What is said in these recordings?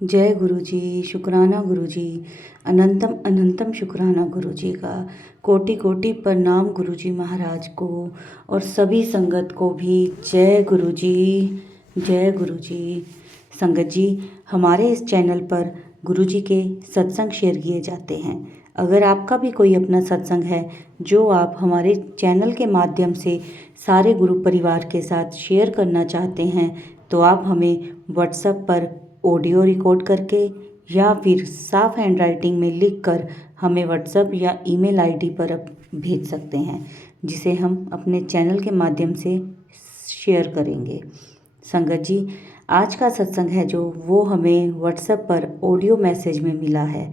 जय गुरु जी। शुक्राना गुरु जी। अनंतम अनंतम शुक्राना गुरु जी का। कोटि कोटि प्रणाम गुरु जी महाराज को और सभी संगत को भी। जय गुरु जी। जय गुरु जी। संगत जी, हमारे इस चैनल पर गुरु जी के सत्संग शेयर किए जाते हैं। अगर आपका भी कोई अपना सत्संग है जो आप हमारे चैनल के माध्यम से सारे गुरु परिवार के साथ शेयर करना चाहते हैं तो आप हमें व्हाट्सएप पर ऑडियो रिकॉर्ड करके या फिर साफ हैंड राइटिंग में लिखकर हमें व्हाट्सएप या ईमेल आईडी पर भेज सकते हैं, जिसे हम अपने चैनल के माध्यम से शेयर करेंगे। संगत जी, आज का सत्संग है जो वो हमें व्हाट्सएप पर ऑडियो मैसेज में मिला है,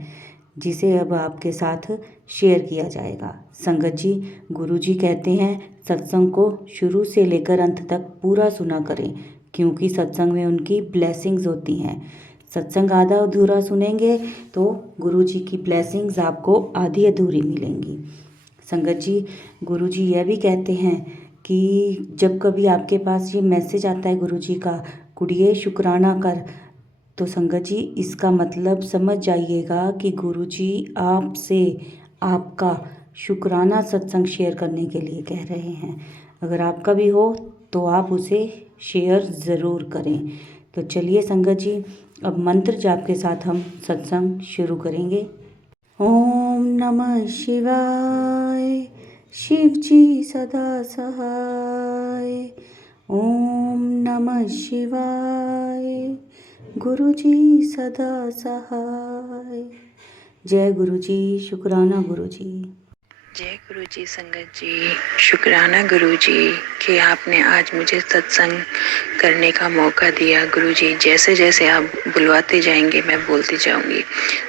जिसे अब आपके साथ शेयर किया जाएगा। संगत जी, गुरु जी कहते हैं सत्संग को शुरू से लेकर अंत तक पूरा सुना करें, क्योंकि सत्संग में उनकी ब्लेसिंग्स होती हैं। सत्संग आधा अधूरा सुनेंगे तो गुरु जी की ब्लेसिंग्स आपको आधी अधूरी मिलेंगी। संगत जी, गुरु जी यह भी कहते हैं कि जब कभी आपके पास ये मैसेज आता है गुरु जी का, कुड़िए शुक्राना कर, तो संगत जी इसका मतलब समझ जाइएगा कि गुरु जी आपसे आपका शुक्राना सत्संग शेयर करने के लिए कह रहे हैं। अगर आपका भी हो तो आप उसे शेयर ज़रूर करें। तो चलिए संगत जी, अब मंत्र जाप के साथ हम सत्संग शुरू करेंगे। ओम नमः शिवाय। शिव जी सदा सहाय। ओम नमः शिवाय। गुरु जी सदा सहाय। जय गुरु जी। शुक्राना गुरु जी। जय गुरु जी। संगत जी, शुक्राना गुरु जी कि आपने आज मुझे सत्संग करने का मौका दिया। गुरु जी, जैसे जैसे आप बुलवाते जाएंगे मैं बोलती जाऊंगी।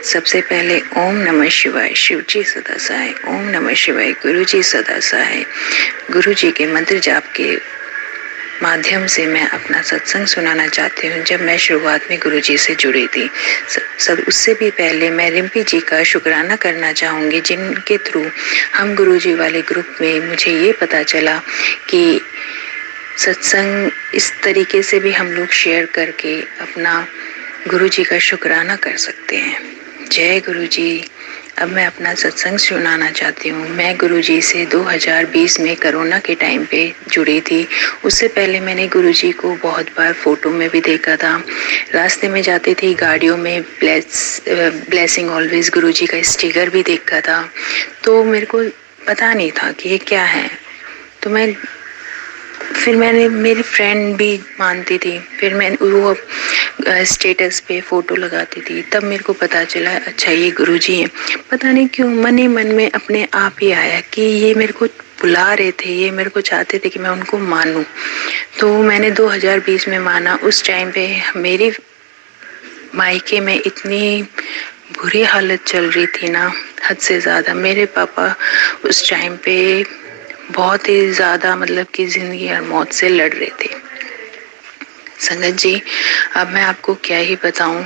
सबसे पहले ओम नमः शिवाय, शिव जी सदा सहाय। ओम नमः शिवाय, गुरु जी सदा सहाय। गुरु जी के मंत्र जाप के माध्यम से मैं अपना सत्संग सुनाना चाहती हूँ। जब मैं शुरुआत में गुरु जी से जुड़ी थी, सब उससे भी पहले मैं रिम्पी जी का शुक्राना करना चाहूँगी, जिनके थ्रू हम गुरु जी वाले ग्रुप में मुझे ये पता चला कि सत्संग इस तरीके से भी हम लोग शेयर करके अपना गुरु जी का शुक्राना कर सकते हैं। जय गुरु जी। अब मैं अपना सत्संग सुनाना चाहती हूँ। मैं गुरु जी से 2020 में कोरोना के टाइम पे जुड़ी थी। उससे पहले मैंने गुरु जी को बहुत बार फोटो में भी देखा था। रास्ते में जाती थी गाड़ियों में ब्लेसिंग ऑलवेज गुरु जी का स्टिकर भी देखा था। तो मेरे को पता नहीं था कि ये क्या है। तो मैंने मेरी फ्रेंड भी मानती थी। फिर मैं वो स्टेटस पे फोटो लगाती थी, तब मेरे को पता चला अच्छा ये गुरुजी हैं। पता नहीं क्यों मन ही मन में अपने आप ही आया कि ये मेरे को बुला रहे थे, ये मेरे को चाहते थे कि मैं उनको मानूं। तो मैंने 2020 में माना। उस टाइम पे मेरी मायके में इतनी बुरी हालत चल रही थी ना, हद से ज़्यादा। मेरे पापा उस टाइम पे बहुत ही ज़्यादा मतलब कि ज़िंदगी और मौत से लड़ रहे थे। संगत जी, अब मैं आपको क्या ही बताऊं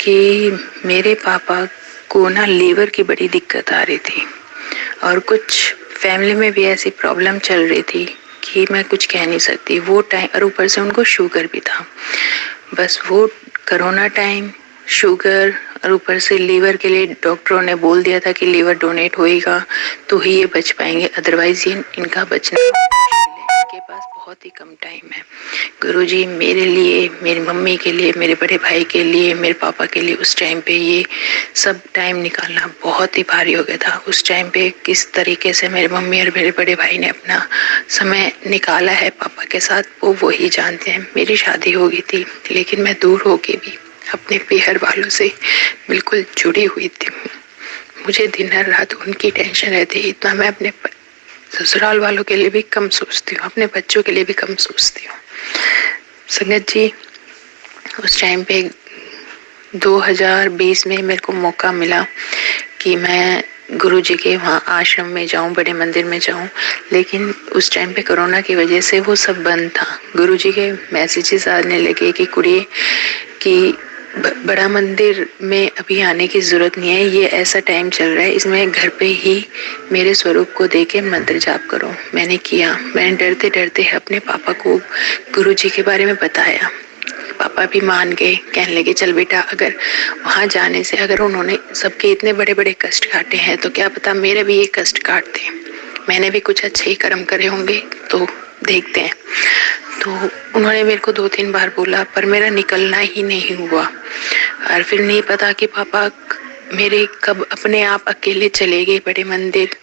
कि मेरे पापा को ना लीवर की बड़ी दिक्कत आ रही थी और कुछ फैमिली में भी ऐसी प्रॉब्लम चल रही थी कि मैं कुछ कह नहीं सकती वो टाइम। और ऊपर से उनको शुगर भी था। बस वो कोरोना टाइम, शुगर और ऊपर से लीवर के लिए डॉक्टरों ने बोल दिया था कि लीवर डोनेट होएगा तो ही ये बच पाएंगे, अदरवाइज ये इनका बचना इनके पास बहुत ही कम टाइम है। गुरुजी मेरे लिए, मेरी मम्मी के लिए, मेरे बड़े भाई के लिए, मेरे पापा के लिए उस टाइम पे ये सब टाइम निकालना बहुत ही भारी हो गया था। उस टाइम पे किस तरीके से मेरे मम्मी और मेरे बड़े भाई ने अपना समय निकाला है पापा के साथ, वो वही जानते हैं। मेरी शादी हो गई थी लेकिन मैं दूर होके भी अपने पीहर वालों से बिल्कुल जुड़ी हुई थी। मुझे दिन और रात उनकी टेंशन रहती है। इतना मैं अपने ससुराल वालों के लिए भी कम सोचती हूँ, अपने बच्चों के लिए भी कम सोचती हूँ। संगत जी, उस टाइम पे 2020 में मेरे को मौका मिला कि मैं गुरु जी के वहाँ आश्रम में जाऊं, बड़े मंदिर में जाऊं। लेकिन उस टाइम पे कोरोना की वजह से वो सब बंद था। गुरु जी के मैसेजेस आने लगे कि कुड़ी कि बड़ा मंदिर में अभी आने की जरूरत नहीं है, ये ऐसा टाइम चल रहा है, इसमें घर पे ही मेरे स्वरूप को देके मंत्र जाप करो। मैंने किया। मैंने डरते डरते अपने पापा को गुरु जी के बारे में बताया। पापा भी मान गए, कहने लगे चल बेटा, अगर वहाँ जाने से अगर उन्होंने सबके इतने बड़े बड़े कष्ट काटे हैं तो क्या पता मेरे भी ये कष्ट काट दे, मैंने भी कुछ अच्छे ही कर्म करे होंगे, तो देखते हैं। तो उन्होंने मेरे को 2-3 बार बोला, पर मेरा निकलना ही नहीं हुआ। और फिर नहीं पता कि पापा मेरे कब अपने आप अकेले चले गए बड़े मंदिर।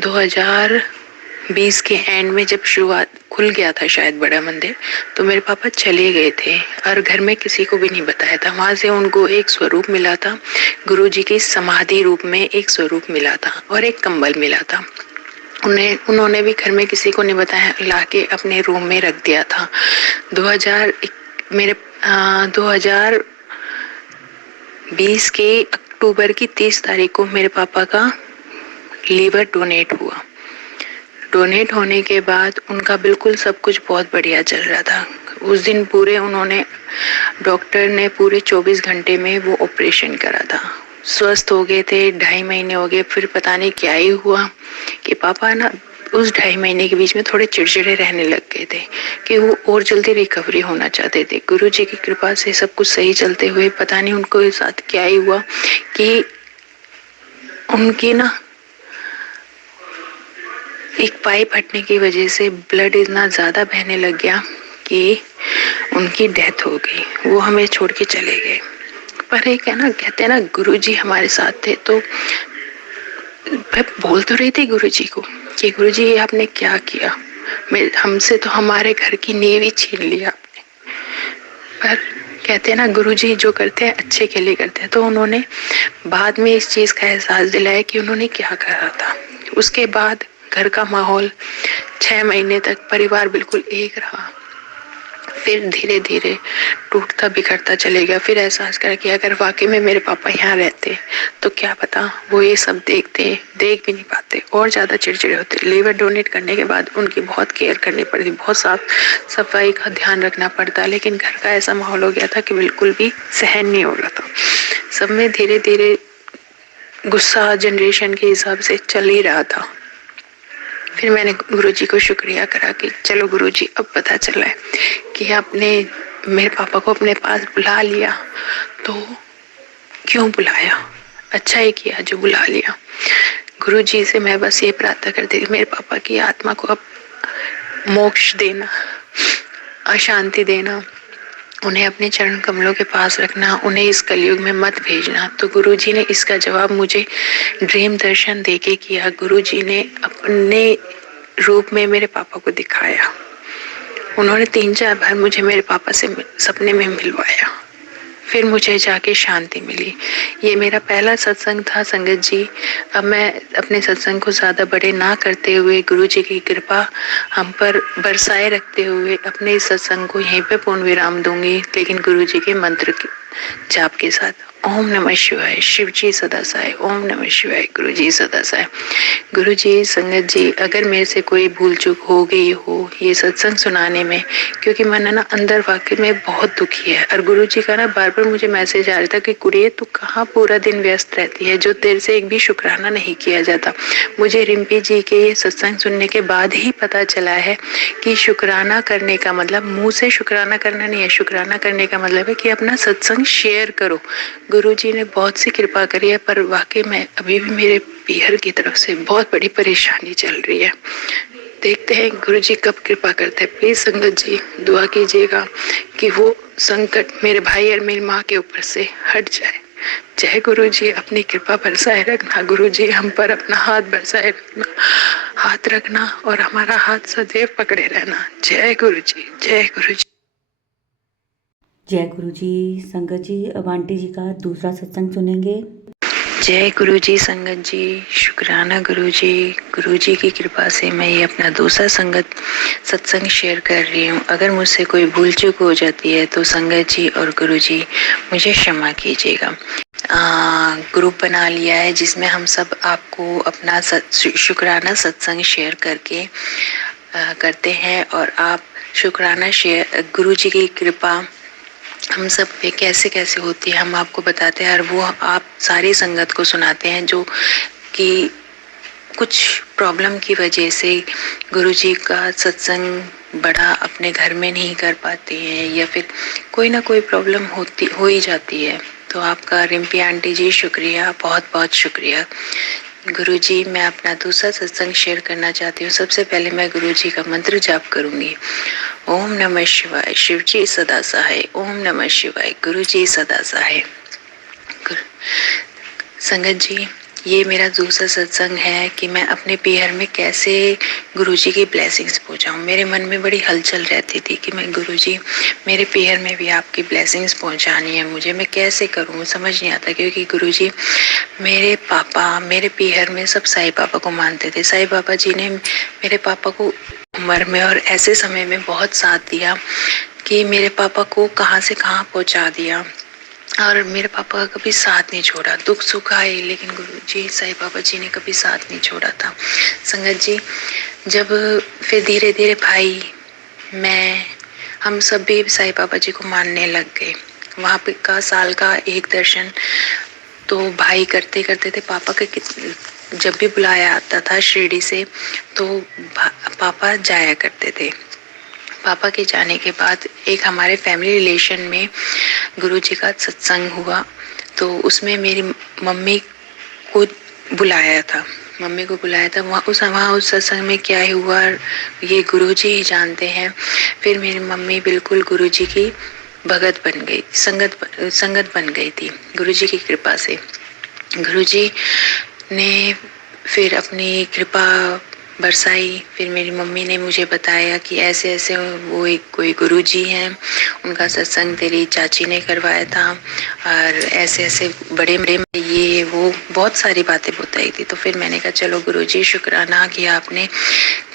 2020 के एंड में जब शुरुआत खुल गया था शायद बड़ा मंदिर, तो मेरे पापा चले गए थे और घर में किसी को भी नहीं बताया था। वहां से उनको एक स्वरूप मिला था, गुरुजी की समाधि रूप में एक स्वरूप मिला था और एक कंबल मिला था। उन्होंने भी घर में किसी को नहीं बताया, लाके अपने रूम में रख दिया था। 2020 के अक्टूबर की 30 तारीख को मेरे पापा का लीवर डोनेट हुआ। डोनेट होने के बाद उनका बिल्कुल सब कुछ बहुत बढ़िया चल रहा था। उस दिन पूरे डॉक्टर ने पूरे 24 घंटे में वो ऑपरेशन करा था। स्वस्थ हो गए थे, 2.5 महीने हो गए। फिर पता नहीं क्या ही हुआ कि पापा ना उस 2.5 महीने के बीच में थोड़े चिड़चिड़े रहने लग गए थे कि वो और जल्दी रिकवरी होना चाहते थे। गुरुजी की कृपा से सब कुछ सही चलते हुए पता नहीं उनको साथ क्या ही हुआ कि उनकी ना एक पाइप फटने की वजह से ब्लड इतना ज्यादा बहने लग गया कि उनकी डेथ हो गई। वो हमें छोड़ के चले गए। पर एक है ना, कहते हैं ना गुरुजी हमारे साथ थे। तो मैं बोल तो रही थी गुरुजी को कि गुरुजी ये आपने क्या किया, हमसे तो हमारे घर की नींव ही छीन लिया आपने। पर कहते हैं ना गुरुजी जो करते हैं अच्छे के लिए करते हैं। तो उन्होंने बाद में इस चीज का एहसास दिलाया कि उन्होंने क्या करा था। उसके बाद घर का माहौल 6 महीने तक परिवार बिल्कुल एक रहा। फिर धीरे धीरे टूटता बिखरता चले गया। फिर एहसास करा कि अगर वाकई में मेरे पापा यहाँ रहते तो क्या पता वो ये सब देख भी नहीं पाते और ज्यादा चिड़चिड़े होते। लीवर डोनेट करने के बाद उनकी बहुत केयर करनी पड़ती, बहुत साफ सफाई का ध्यान रखना पड़ता। लेकिन घर का ऐसा माहौल हो गया था कि बिल्कुल भी सहन नहीं हो रहा था। सब में धीरे धीरे गुस्सा जनरेशन के हिसाब से चल ही रहा था। फिर मैंने गुरुजी को शुक्रिया करा कि चलो गुरुजी अब पता चला है कि आपने मेरे पापा को अपने पास बुला लिया। तो क्यों बुलाया, अच्छा ही किया जो बुला लिया। गुरुजी से मैं बस ये प्रार्थना करती थी मेरे पापा की आत्मा को अब मोक्ष देना, अशांति देना, उन्हें अपने चरण कमलों के पास रखना, उन्हें इस कलयुग में मत भेजना। तो गुरुजी ने इसका जवाब मुझे ड्रीम दर्शन देके किया। गुरुजी ने अपने रूप में मेरे पापा को दिखाया। उन्होंने 3-4 बार मुझे मेरे पापा से सपने में मिलवाया। फिर मुझे जाके शांति मिली। ये मेरा पहला सत्संग था संगत जी। अब मैं अपने सत्संग को ज्यादा बड़े ना करते हुए गुरुजी की कृपा हम पर बरसाए रखते हुए अपने इस सत्संग को यहीं पे पूर्ण विराम दूंगी, लेकिन गुरुजी के मंत्र के जाप के साथ। ओम नमः शिवाय, शिव जी सदा साय। ओम नमः शिवाय, गुरु जी सदा साय। गुरु जी, संगत जी, अगर मेरे से कोई भूल चूक हो गई हो ये सत्संग सुनाने में, क्योंकि मैंने ना अंदर वाकई में बहुत दुखी है। और गुरु जी का ना बार बार मुझे मैसेज आ रहा था कि कुड़िए तू कहाँ पूरा दिन व्यस्त रहती है, जो तेरे से एक भी शुक्राना नहीं किया जाता। मुझे रिम्पी जी के ये सत्संग सुनने के बाद ही पता चला है कि शुक्राना करने का मतलब मुंह से शुक्राना करना नहीं है। शुक्राना करने का मतलब है कि अपना सत्संग शेयर करो। गुरुजी ने बहुत सी कृपा करी है, पर वाकई में अभी भी मेरे पीहर की तरफ से बहुत बड़ी परेशानी चल रही है। देखते हैं गुरुजी कब कृपा करते हैं। प्लीज संगत जी दुआ कीजिएगा कि वो संकट मेरे भाई और मेरी माँ के ऊपर से हट जाए। जय गुरु जी, अपनी कृपा बरसाए रखना। गुरु जी हम पर अपना हाथ बरसाए रखना, हाथ रखना और हमारा हाथ सदैव पकड़े रहना। जय गुरु जी, जय गुरु जी। जय गुरु जी। संगत जी अब आंटी जी का दूसरा सत्संग सुनेंगे। जय गुरु जी, संगत जी, शुक्राना गुरु जी की कृपा से मैं ये अपना दूसरा सत्संग शेयर कर रही हूँ। अगर मुझसे कोई भूल चूक हो जाती है तो संगत जी और गुरु जी मुझे क्षमा कीजिएगा। ग्रुप बना लिया है जिसमें हम सब आपको अपना शुक्राना सत्संग शेयर करके करते हैं, और आप शुक्राना शेयर गुरु जी की कृपा हम सब पे कैसे कैसे होती है हम आपको बताते हैं, और वो आप सारी संगत को सुनाते हैं जो कि कुछ प्रॉब्लम की वजह से गुरुजी का सत्संग बड़ा अपने घर में नहीं कर पाते हैं या फिर कोई ना कोई प्रॉब्लम हो ही जाती है। तो आपका रिम्पी आंटी जी शुक्रिया, बहुत बहुत शुक्रिया। गुरुजी, मैं अपना दूसरा सत्संग शेयर करना चाहती हूँ। सबसे पहले मैं गुरुजी का मंत्र जाप करूंगी। ओम नमः शिवाय, शिव जी सदा सहाय। ओम नमः शिवाय, गुरु जी सदा सहाय। संगत जी, ये मेरा दूसरा सत्संग है कि मैं अपने पीहर में कैसे गुरुजी की ब्लेसिंग्स पहुंचाऊं। मेरे मन में बड़ी हलचल रहती थी कि मैं गुरुजी, मेरे पीहर में भी आपकी ब्लेसिंग्स पहुंचानी है मुझे, मैं कैसे करूं, समझ नहीं आता। क्योंकि गुरुजी, मेरे पापा मेरे पीहर में सब साईं बाबा को मानते थे। साईं बाबा जी ने मेरे पापा को उम्र में और ऐसे समय में बहुत साथ दिया कि मेरे पापा को कहाँ से कहाँ पहुंचा दिया, और मेरे पापा का कभी साथ नहीं छोड़ा। दुख सुख आए लेकिन गुरु जी साईं बाबा जी ने कभी साथ नहीं छोड़ा था। संगत जी, जब फिर धीरे धीरे भाई, मैं, हम सब भी साईं बाबा जी को मानने लग गए। वहाँ पे का साल का एक दर्शन तो भाई करते करते थे। पापा के जब भी बुलाया आता था शिरडी से तो पापा जाया करते थे। पापा के जाने के बाद एक हमारे फैमिली रिलेशन में गुरुजी का सत्संग हुआ, तो उसमें मेरी मम्मी को बुलाया था। वहाँ उस सत्संग में क्या हुआ ये गुरुजी ही जानते हैं। फिर मेरी मम्मी बिल्कुल गुरुजी की भगत बन गई, संगत बन गई थी गुरुजी की कृपा से। गुरुजी ने फिर अपनी कृपा बरसाई। फिर मेरी मम्मी ने मुझे बताया कि ऐसे ऐसे वो एक कोई गुरुजी हैं, उनका सत्संग तेरी चाची ने करवाया था, और ऐसे ऐसे बड़े बड़े ये वो बहुत सारी बातें बताई थी। तो फिर मैंने कहा चलो गुरुजी, शुक्राना कि आपने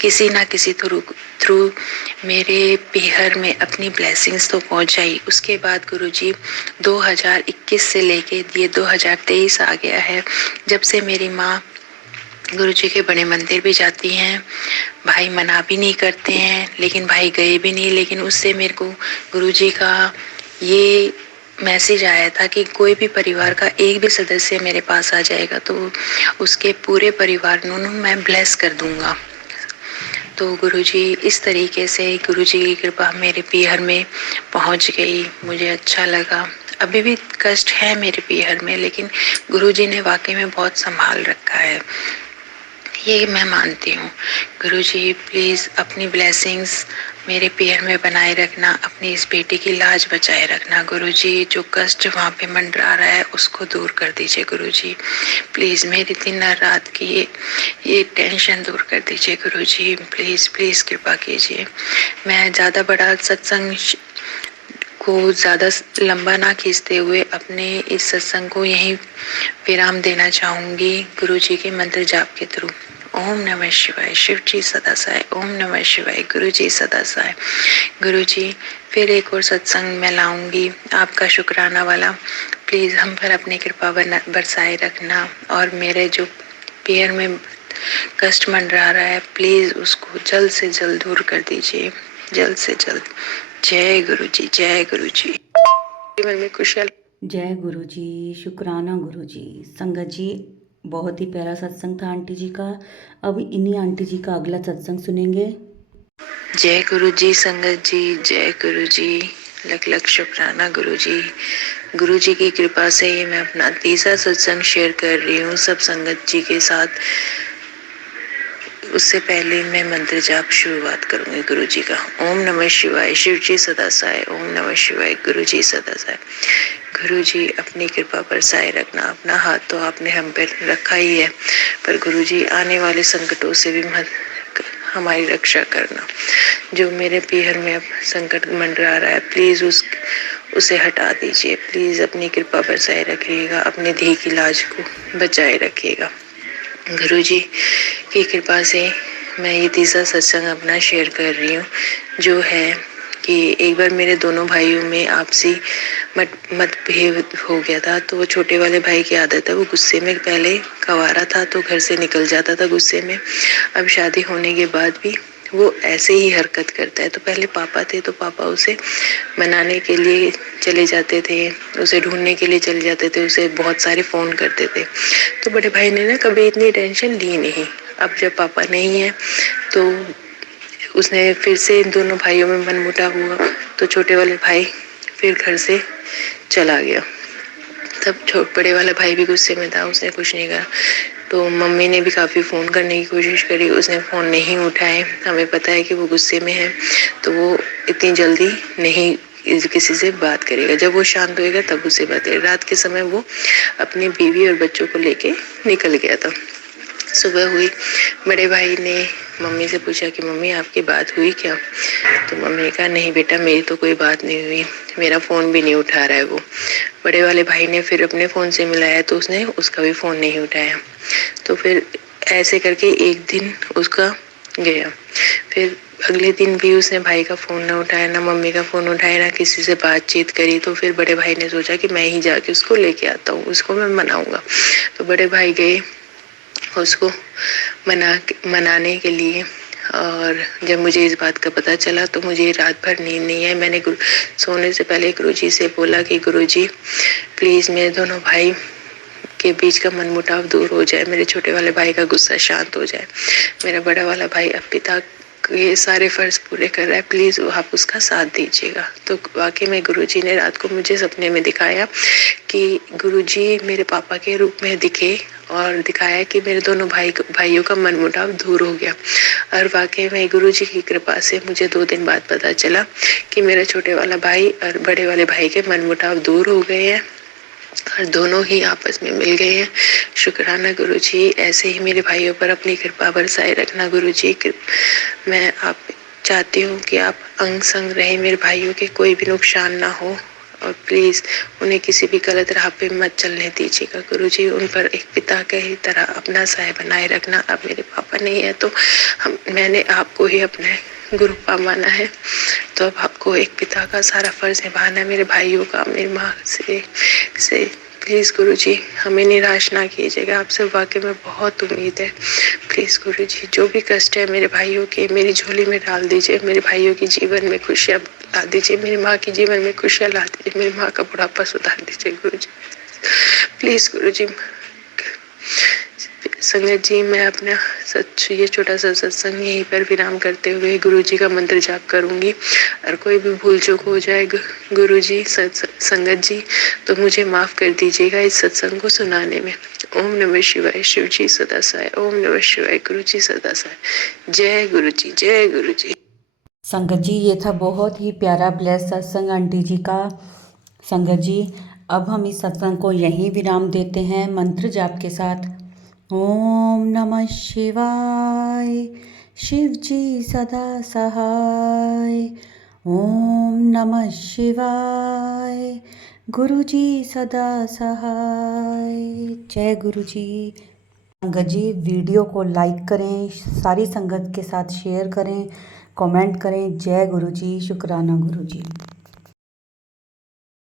किसी ना किसी थ्रू मेरे पीहर में अपनी ब्लेसिंग्स तो पहुंचाई। उसके बाद गुरुजी 2021 से लेके ये 2023 आ गया है, जब से मेरी माँ गुरुजी के बड़े मंदिर भी जाती हैं। भाई मना भी नहीं करते हैं, लेकिन भाई गए भी नहीं। लेकिन उससे मेरे को गुरुजी का ये मैसेज आया था कि कोई भी परिवार का एक भी सदस्य मेरे पास आ जाएगा तो उसके पूरे परिवार को मैं ब्लेस कर दूंगा। तो गुरुजी, इस तरीके से गुरुजी की कृपा मेरे पीहर में पहुंच गई। मुझे अच्छा लगा। अभी भी कष्ट है मेरे पीहर में, लेकिन गुरुजी ने वाकई में बहुत संभाल रखा है, ये मैं मानती हूँ। गुरुजी, प्लीज अपनी ब्लेसिंग्स मेरे पीहर में बनाए रखना, अपनी इस बेटी की लाज बचाए रखना। गुरुजी, जो कष्ट वहाँ पे मंडरा रहा है उसको दूर कर दीजिए गुरुजी। प्लीज मेरी दिन और रात की ये टेंशन दूर कर दीजिए गुरुजी। प्लीज प्लीज कृपा कीजिए। मैं ज्यादा बड़ा सत्संग को ज्यादा लंबा ना खींचते हुए अपने इस सत्संग को यहीं विराम देना चाहूंगी गुरुजी के मंत्र जाप के थ्रू। ओम नमः शिवाय, शिव जी सदा सहाय। ओम नमः शिवाय, गुरु जी सदा सहाय। गुरु जी, फिर एक और सत्संग मैं लाऊंगी आपका शुक्राना वाला। प्लीज हम पर अपनी कृपा बरसाए रखना, और मेरे जो पीहर में कष्ट मंडरा रहा है प्लीज उसको जल्द से जल्द दूर कर दीजिए, जल्द से जल्द। जय गुरु जी, जय गुरु जी। जीवन में कुशल। जय गुरु जी, शुक्राना गुरु जी। संगत जी, बहुत ही प्यारा सत्संग था आंटी जी का। अब इन्हीं आंटी जी का अगला सत्संग सुनेंगे। जय गुरु जी संगत जी, जय गुरु जी, लख लख शुक्राना गुरु जी। गुरु जी की कृपा से ही मैं अपना तीसरा सत्संग शेयर कर रही हूँ सब संगत जी के साथ। उससे पहले मैं मंत्र जाप शुरुआत करूंगी गुरु जी का। ओम नमः शिवाय, शिव जी सदा सहाय। ओम नमः शिवाय, गुरु जी सदा सहाय। गुरु जी, अपनी कृपा बरसाए रखना। अपना हाथ तो आपने हम पे रखा ही है, पर गुरु जी आने वाले संकटों से भी हमारी रक्षा करना। जो मेरे पीहर में अब संकट मंडरा रहा है प्लीज उसे हटा दीजिए। प्लीज अपनी कृपा बरसाए रखिएगा, अपने धी की लाज को बचाए रखिएगा। गुरु जी की कृपा से मैं ये तीसरा सत्संग अपना शेयर कर रही हूँ, जो है कि एक बार मेरे दोनों भाइयों में आपसी मतभेद हो गया था। तो वो छोटे वाले भाई की आदत है, वो गुस्से में, पहले कवारा था तो घर से निकल जाता था गुस्से में। अब शादी होने के बाद भी वो ऐसे ही हरकत करता है। तो पहले पापा थे तो पापा उसे मनाने के लिए चले जाते थे, उसे ढूंढने के लिए चले जाते थे, उसे बहुत सारे फोन करते थे। तो बड़े भाई ने ना कभी इतनी टेंशन ली नहीं। अब जब पापा नहीं है तो उसने फिर से इन दोनों भाइयों में मनमुटाव हुआ, तो छोटे वाले भाई फिर घर से चला गया। तब बड़े वाला भाई भी गुस्से में था, उसने कुछ नहीं कहा। तो मम्मी ने भी काफ़ी फ़ोन करने की कोशिश करी, उसने फ़ोन नहीं उठाए। हमें पता है कि वो गुस्से में है, तो वो इतनी जल्दी नहीं किसी से बात करेगा। जब वो शांत होएगा तब उससे बात करेगा। रात के समय वो अपनी बीवी और बच्चों को लेके निकल गया था। सुबह हुई, बड़े भाई ने मम्मी से पूछा कि मम्मी आपकी बात हुई क्या? तो मम्मी ने कहा नहीं बेटा, मेरी तो कोई बात नहीं हुई, मेरा फ़ोन भी नहीं उठा रहा है वो। बड़े वाले भाई ने फिर अपने फ़ोन से मिलाया तो उसने उसका भी फ़ोन नहीं उठाया। तो फिर ऐसे करके एक दिन उसका गया। फिर अगले दिन भी उसने भाई का फ़ोन ना उठाया, ना मम्मी का फ़ोन उठाया, ना किसी से बातचीत करी। तो फिर बड़े भाई ने सोचा कि मैं ही जाके उसको लेके आता हूँ, उसको मैं मनाऊंगा। तो बड़े भाई गए उसको मनाने के लिए। और जब मुझे इस बात का पता चला तो मुझे रात भर नींद नहीं आई। मैंने सोने से पहले गुरुजी से बोला कि गुरुजी प्लीज़ मेरे दोनों भाई के बीच का मनमुटाव दूर हो जाए, मेरे छोटे वाले भाई का गुस्सा शांत हो जाए। मेरा बड़ा वाला भाई अब पिता ये सारे फर्ज पूरे कर रहा है, प्लीज आप उसका साथ दीजिएगा। तो वाकई में गुरुजी ने रात को मुझे सपने में दिखाया कि गुरुजी मेरे पापा के रूप में दिखे और दिखाया कि मेरे दोनों भाइयों का मनमुटाव दूर हो गया। और वाकई में गुरुजी की कृपा से मुझे 2 दिन बाद पता चला कि मेरा छोटे वाला भाई और बड़े वाले भाई के मनमुटाव दूर हो गए हैं और दोनों ही आपस में मिल गए हैं। शुक्राना गुरुजी, ऐसे ही मेरे भाइयों पर अपनी कृपा बरसाए रखना गुरुजी। मैं आप चाहती हूँ कि आप अंग संग रहे मेरे भाइयों के, कोई भी नुकसान ना हो और प्लीज उन्हें किसी भी गलत राह पे मत चलने दीजिएगा गुरुजी। उन पर एक पिता के ही तरह अपना साय बनाए रखना। अब मेरे पापा नहीं है तो मैंने आपको ही अपने गुरुपा माना है, तो अब आपको एक पिता का सारा फर्ज निभाना है मेरे भाइयों का, मेरी माँ से प्लीज़ गुरुजी हमें निराश ना कीजिएगा। आपसे वाकई में बहुत उम्मीद है। प्लीज़ गुरुजी जो भी कष्ट है मेरे भाइयों के मेरी झोली में डाल दीजिए, मेरे भाइयों के जीवन में खुशियाँ ला दीजिए, मेरी माँ के जीवन में खुशियाँ ला दीजिए, मेरी माँ का बुढ़ापा सुधार दीजिए गुरुजी। प्लीज़ गुरुजी। संगत जी, मैं अपना ये छोटा सा सत्संग यहीं पर विराम करते हुए गुरुजी का मंत्र जाप करूंगी। और कोई भी भूल चूक हो जाए गुरुजी संगत जी तो मुझे माफ कर दीजिएगा इस सत्संग को सुनाने में। ओम नमः शिवाय। शिव जी सदा साय। ओम नमः शिवाय। गुरु जी सदा साय। जय गुरु जी, जय गुरु जी। संगत जी ये था बहुत ही प्यारा ब्लेस सत्संग आंटी जी का। संगत जी अब हम इस सत्संग को यहीं विराम देते हैं मंत्र जाप के साथ। ओम नमः शिवाय। शिव जी सदा सहाय। ओम नमः शिवाय। गुरु जी सदा सहाय। जय गुरु जी। संगत जी वीडियो को लाइक करें, सारी संगत के साथ शेयर करें, कमेंट करें। जय गुरु जी। शुक्राना गुरु जी।